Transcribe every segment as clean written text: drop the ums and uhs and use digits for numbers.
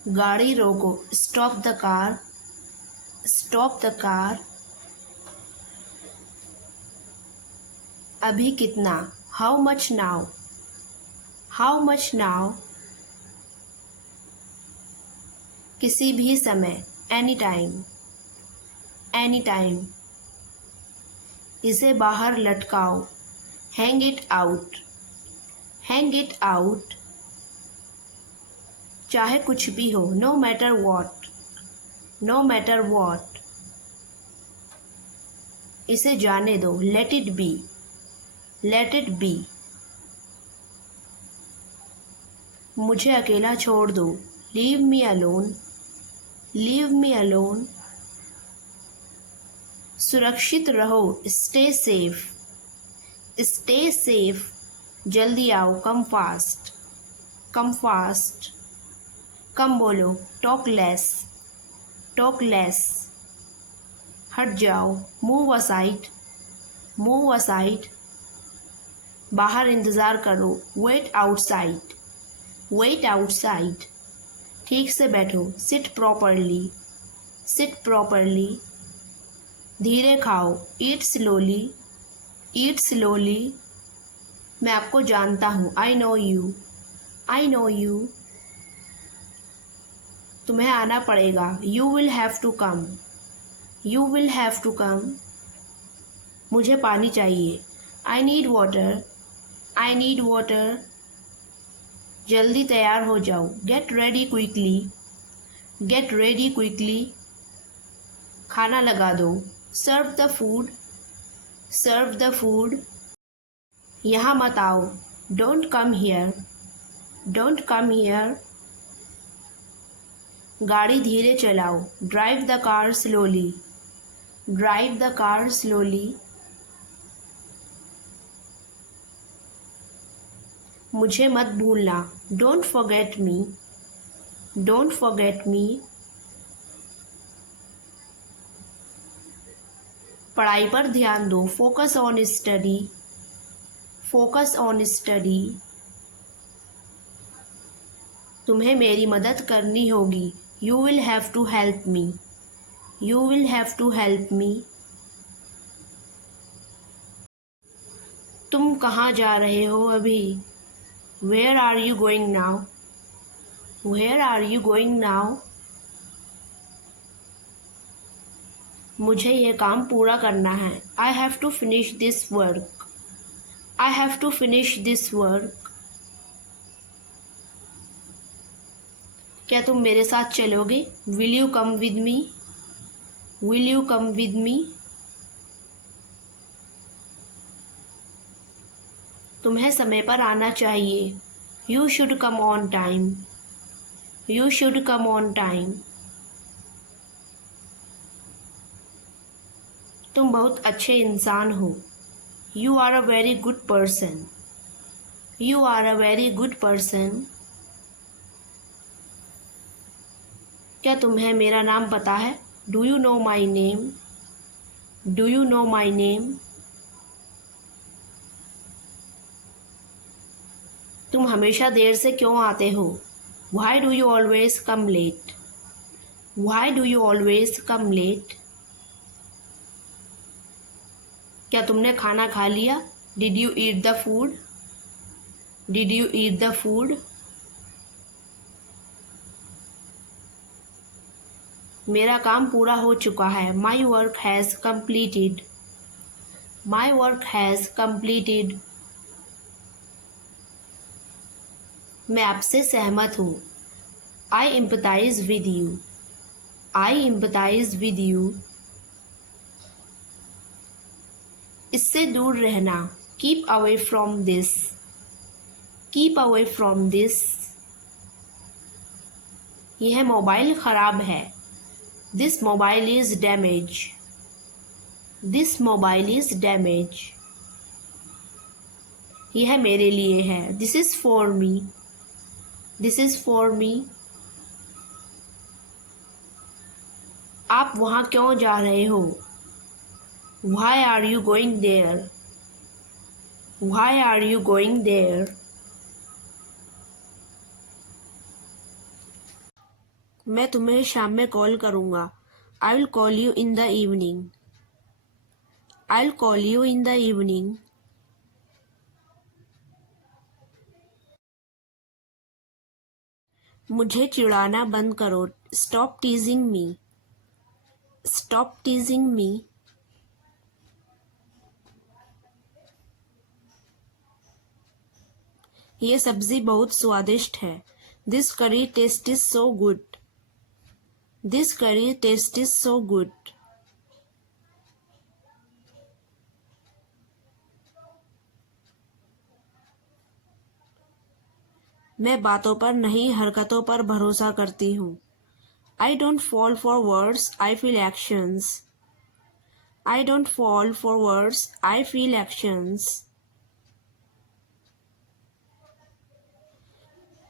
गाड़ी रोको, stop the car, stop the car. अभी कितना, how much now, how much now. किसी भी समय, एनी टाइम, एनी टाइम। इसे बाहर लटकाओ, hang it out, hang it out. चाहे कुछ भी हो, no matter what, no matter what. इसे जाने दो, let it be, let it be. मुझे अकेला छोड़ दो, leave me alone, leave me alone. सुरक्षित रहो, स्टे सेफ, स्टे सेफ। जल्दी आओ, कम फास्ट, कम फास्ट। कम बोलो, टॉक लेस, टॉक लेस। हट जाओ, मूव असाइड, मूव असाइड। बाहर इंतज़ार करो, वेट आउटसाइड, वेट आउटसाइड। ठीक से बैठो, सिट प्रॉपरली, सिट प्रॉपरली। धीरे खाओ, ईट स्लोली, ईट स्लोली। मैं आपको जानता हूँ, I know you, I know you. तुम्हें आना पड़ेगा, you will have to come, you will have to come. मुझे पानी चाहिए, I need water, I need water. जल्दी तैयार हो जाओ, get ready quickly, get ready quickly. खाना लगा दो, serve the food, serve the food. यहाँ मत आओ, don't come here, don't come here. गाड़ी धीरे चलाओ, drive the car slowly, drive the car slowly. मुझे मत भूलना, don't forget me, don't forget me. पढ़ाई पर ध्यान दो, focus on study, focus on study. तुम्हें मेरी मदद करनी होगी, you will have to help me, you will have to help me. तुम कहाँ जा रहे हो अभी, where are you going now, where are you going now. मुझे ये काम पूरा करना है, I have to finish this work, I have to finish this work. क्या तुम मेरे साथ चलोगे, will you come with me, will you come with me. तुम्हें समय पर आना चाहिए, you should come on time, you should come on time. तुम बहुत अच्छे इंसान हो, you are a very good person, you are a very good person. क्या तुम्हें मेरा नाम पता है, do you know my name, do you know my name. तुम हमेशा देर से क्यों आते हो, why do you always come late, why do you always come late. क्या तुमने खाना खा लिया, did you eat the food, did you eat the food. मेरा काम पूरा हो चुका है, my work has completed, my work has completed. मैं आपसे सहमत हूँ, I empathise with you, I empathise with you. इससे दूर रहना, keep away from this, keep away from this. यह मोबाइल ख़राब है, this mobile is damage, this mobile is damage. यह मेरे लिए है, this is for me, this is for me. आप वहाँ क्यों जा रहे हो, why are you going there, why are you going there. मैं तुम्हें शाम में कॉल करूँगा. I will call you in the evening. I'll call you in the evening. मुझे चिढ़ाना बंद करो. Stop teasing me. Stop teasing me. ये सब्जी बहुत स्वादिष्ट है. This curry tastes so good. This curry tastes so good. मैं बातों पर नहीं हरकतों पर भरोसा करती हूँ. I don't fall for words, I feel actions. I don't fall for words, I feel actions.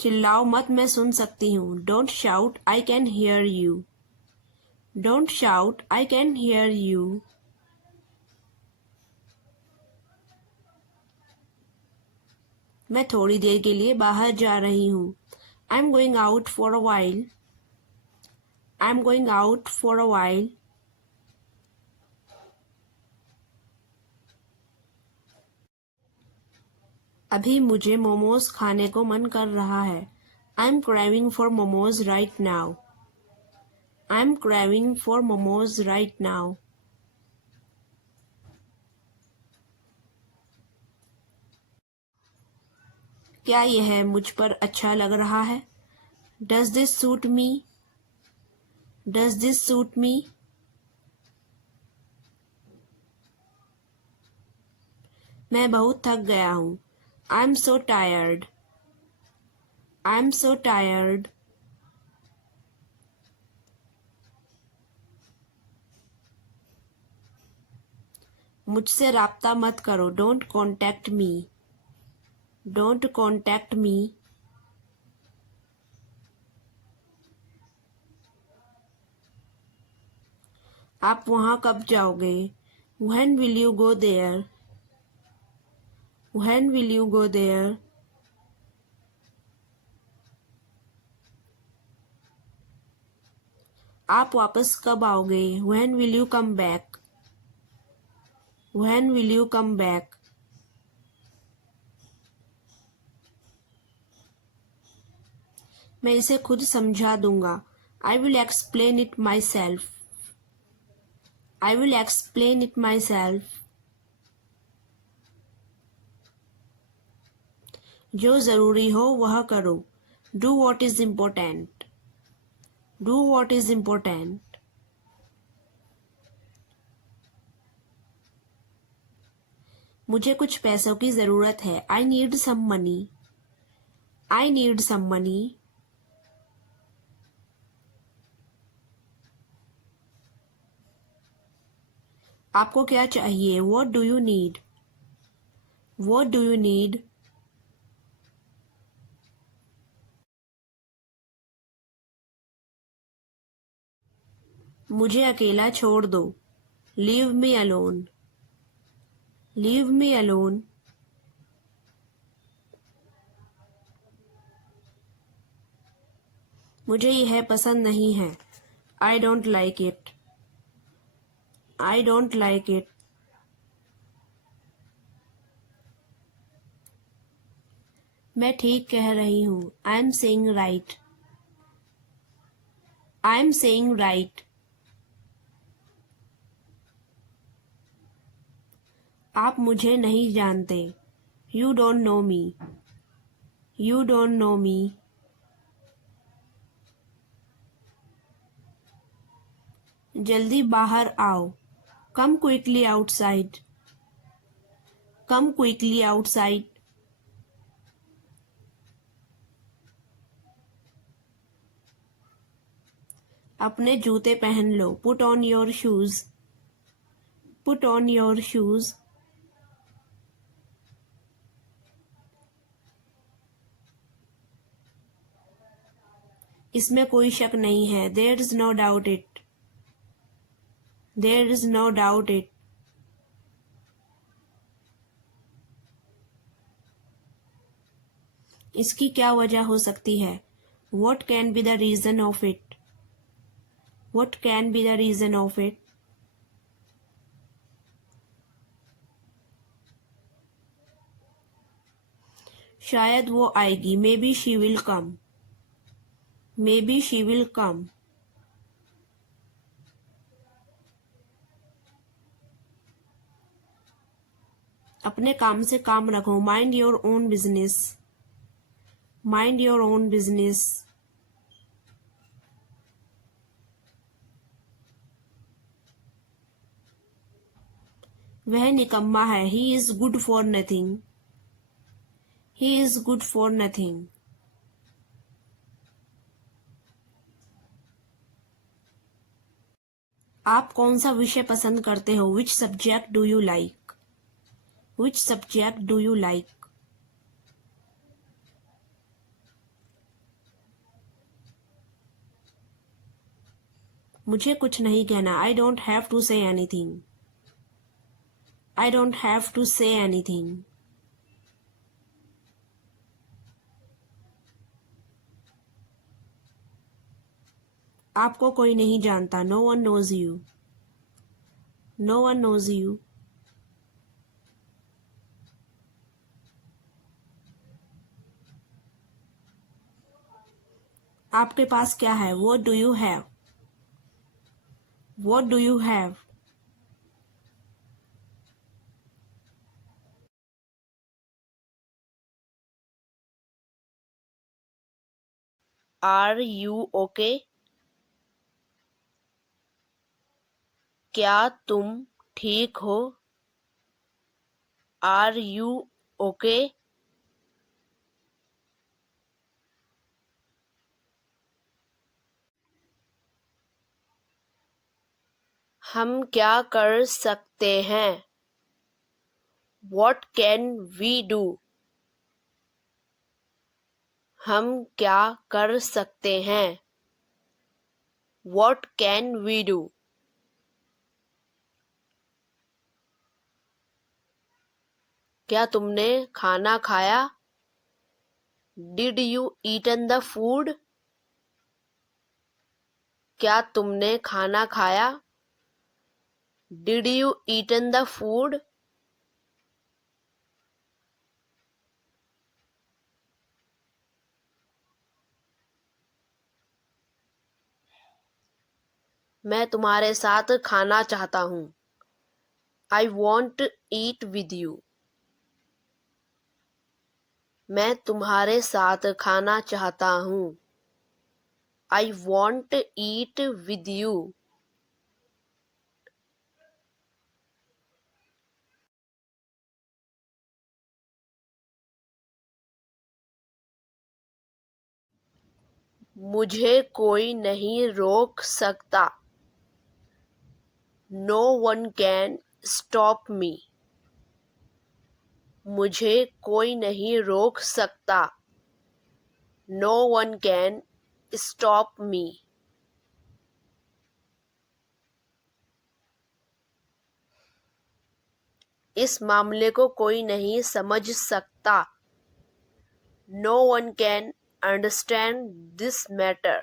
चिल्लाओ मत, मैं सुन सकती हूँ. Don't shout, I can hear you. Don't shout, I can hear you. मैं थोड़ी देर के लिए बाहर जा रही हूँ. I'm going out for a while. I'm going out for a while. अभी मुझे मोमोज खाने को मन कर रहा है. I'm craving for momos right now. I'm craving for momos right now. क्या यह मुझ पर अच्छा लग रहा है? Does this suit me? Does this suit me? मैं बहुत थक गया हूँ. I'm so tired. I'm so tired. मुझसे राब्ता मत करो. Don't contact me. Don't contact me. आप वहाँ कब जाओगे? When will you go there? When will you go there? आप वापस कब आओगे? When will you come back? When will you come back? मैं इसे खुद समझा दूंगा. I will explain it myself. I will explain it myself. जो ज़रूरी हो वह करो. Do what is important. Do what is important. मुझे कुछ पैसों की ज़रूरत है. I need some money. I need some money. आपको क्या चाहिए? What do you need? What do you need? मुझे अकेला छोड़ दो. Leave me alone. Leave me alone. मुझे यह पसंद नहीं है. I don't like it. I don't like it. मैं ठीक कह रही हूँ. I'm saying right. I'm saying right. आप मुझे नहीं जानते. You don't know me. You don't know me. जल्दी बाहर आओ. Come quickly outside. Come quickly outside. अपने जूते पहन लो. Put on your shoes. Put on your shoes. इसमें कोई शक नहीं है. There is no doubt it. There is no doubt it. इसकी क्या वजह हो सकती है? What can be the reason of it? What can be the reason of it? शायद वो आएगी. Maybe she will come. Maybe she will come. अपने काम से काम रखो. Mind your own business. Mind your own business. वह निकम्मा है. He is good for nothing. He is good for nothing. आप कौन सा विषय पसंद करते हो? Which subject do you like? Which subject do you like? मुझे कुछ नहीं कहना. I don't have to say anything. I don't have to say anything. आपको कोई नहीं जानता. No one knows you. No one knows you. आपके पास क्या है? What do you have? What do you have? Are you okay? क्या तुम ठीक हो? Are you okay? हम क्या कर सकते हैं? What can we do? हम क्या कर सकते हैं? What can we do? क्या तुमने खाना खाया? Did you eaten the food? क्या तुमने खाना खाया? Did you eaten the food? मैं तुम्हारे साथ खाना चाहता हूँ. I want to eat with you. मैं तुम्हारे साथ खाना चाहता हूँ. I want to eat with you. मुझे कोई नहीं रोक सकता. No one can stop me. मुझे कोई नहीं रोक सकता. No one can stop me. इस मामले को कोई नहीं समझ सकता. No one can understand this matter.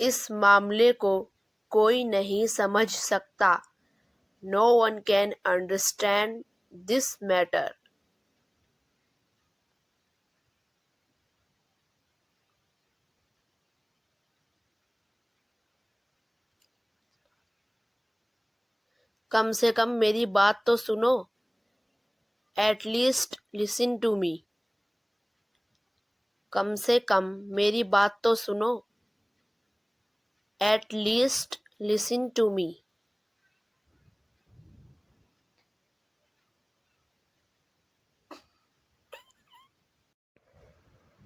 इस मामले को कोई नहीं समझ सकता. No one can understand this matter. कम से कम मेरी बात तो सुनो. At least listen to me. कम से कम मेरी बात तो सुनो. At least listen to me.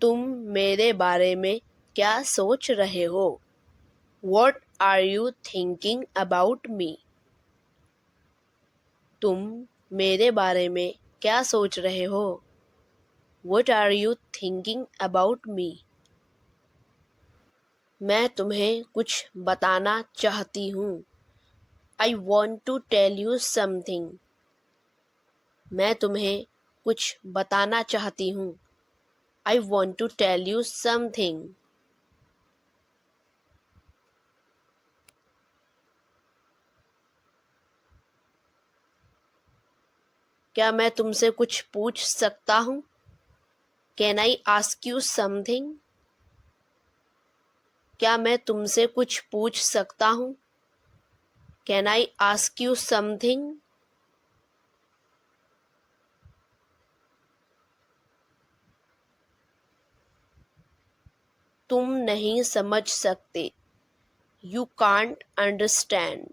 तुम मेरे बारे में क्या सोच रहे हो? What are you thinking about me? तुम मेरे बारे में क्या सोच रहे हो? What are you thinking about me? मैं तुम्हें कुछ बताना चाहती हूँ. I want to tell you something. मैं तुम्हें कुछ बताना चाहती हूँ. I want to tell you something. क्या मैं तुमसे कुछ पूछ सकता हूँ? Can I ask you something? क्या मैं तुमसे कुछ पूछ सकता हूँ? Can I ask you something? तुम नहीं समझ सकते। You can't understand.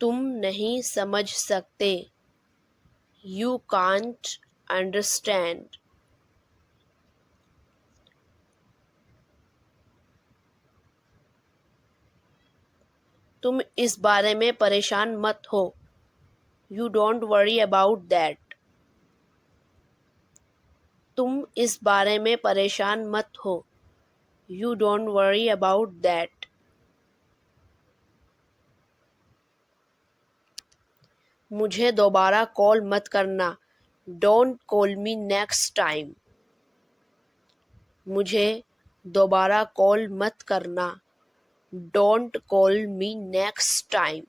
तुम नहीं समझ सकते। You can't understand. तुम इस बारे में परेशान मत हो। You don't worry about that. तुम इस बारे में परेशान मत हो। You don't worry about that. मुझे दोबारा कॉल मत करना। Don't call me next time. मुझे दोबारा कॉल मत करना। Don't call me next time.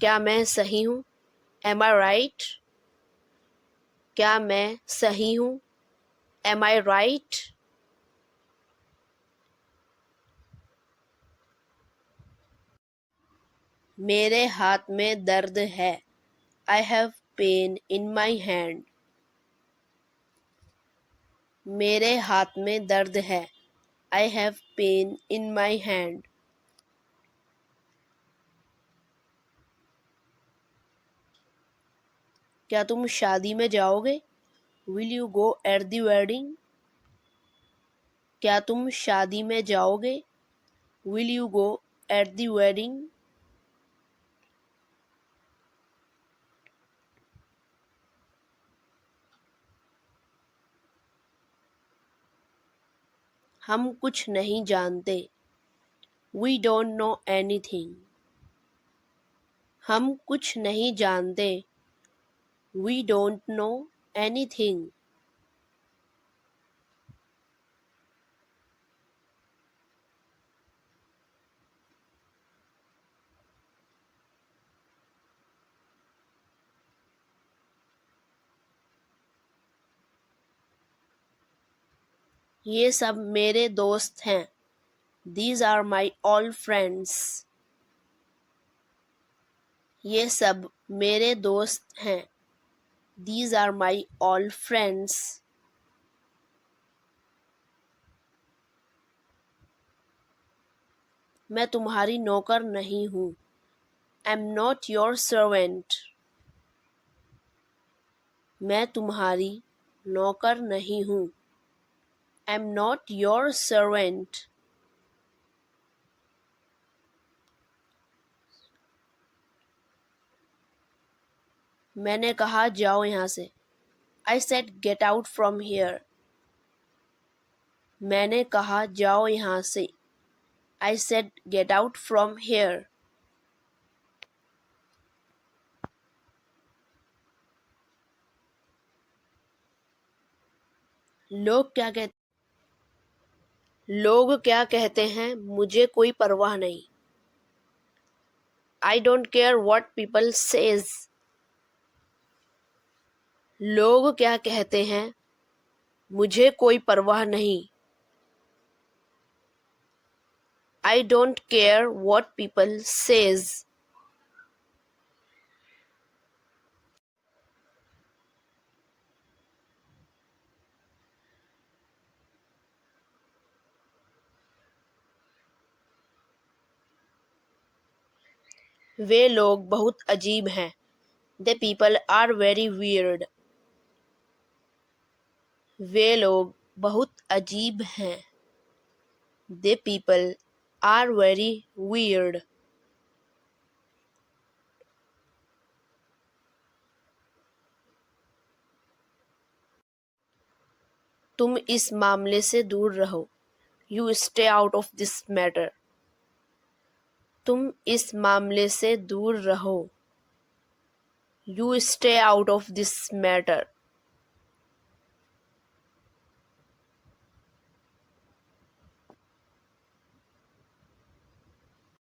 क्या मैं सही हूँ? एम आई राइट? क्या मैं सही हूँ? एम आई राइट? मेरे हाथ में दर्द है। I have pain in my hand. मेरे हाथ में दर्द है। I have pain in my hand. क्या तुम शादी में जाओगे? Will you go at the wedding? क्या तुम शादी में जाओगे? Will you go at the wedding? हम कुछ नहीं जानते। We don't know anything. हम कुछ नहीं जानते। We don't know anything. ये सब मेरे दोस्त हैं। These are my all friends. ये सब मेरे दोस्त हैं। These are my all friends. मैं तुम्हारी नौकर नहीं हूँ। I'm not your servant. मैं तुम्हारी नौकर नहीं हूँ। I'm not your servant. मैंने कहा जाओ यहाँ से। I said get out from here. मैंने कहा जाओ यहाँ से। I said get out from here. लोग क्या कहते हैं मुझे कोई परवाह नहीं। I don't care what people says. लोग क्या कहते हैं मुझे कोई परवाह नहीं। I don't care what people says. वे लोग बहुत अजीब हैं। The people are very weird. वे लोग बहुत अजीब हैं। The people are very weird. तुम इस मामले से दूर रहो। You stay out of this matter. तुम इस मामले से दूर रहो। You stay out of this matter.